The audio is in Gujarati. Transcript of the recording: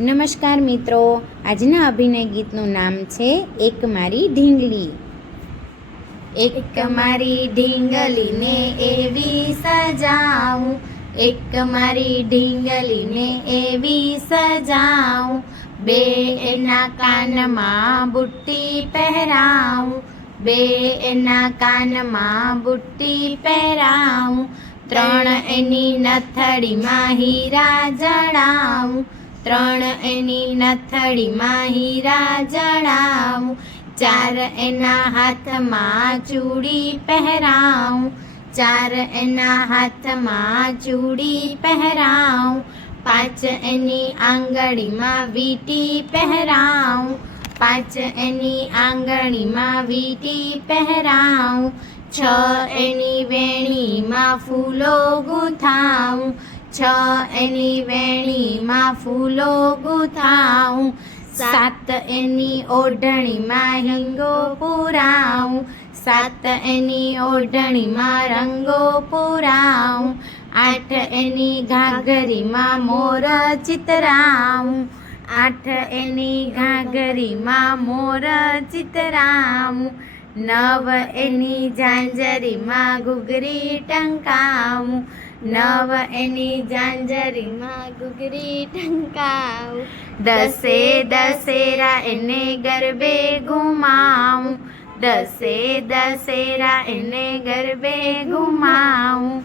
નમસ્કાર મિત્રો, આજના અભિનય ગીતનું નામ છે એક મારી ઢીંગલી. એક મારી ઢીંગલીને એવી સજાવું, એક મારી ઢીંગલીને એવી સજાવું, બે એના કાનમાં બુટ્ટી પહેરાવું, બે એના કાનમાં બુટ્ટી પહેરાવું, ત્રણ એની નથડીમાં હીરા જડાવું ત્રણ એની નથડીમાં હીરા જડાવું ચાર એના હાથમાં ચૂડી પહેરાવું. ચાર એના હાથમાં ચૂડી પહેરાવું. પાંચ એની આંગળીમાં વીટી પહેરાવું. પાંચ એની આંગળીમાં વીટી પહેરાવું. છ એની વેણીમાં ફૂલો ગૂંથાવું. છ, એની વેણીમાં ફૂલો ગુથાઉં. સાત, એની ઓઢણીમાં રંગો પુરાઉં. સાત, એની ઓઢણીમાં રંગો પુરાઉં. આઠ, એની ઘાઘરીમાં મોર ચિતરાવું આઠ, એની ઘાઘરીમાં મોર ચિતરાઉં. નવ, એની ઝાંઝરીમાં ઘૂઘરી ટંકાવું નવ એની ઝાંઝરીમાં ગુગરી ટંકાવ દસે દશેરા એને ગરબે ઘુમાવું દસે દશેરા એને ગરબે ઘુમાવું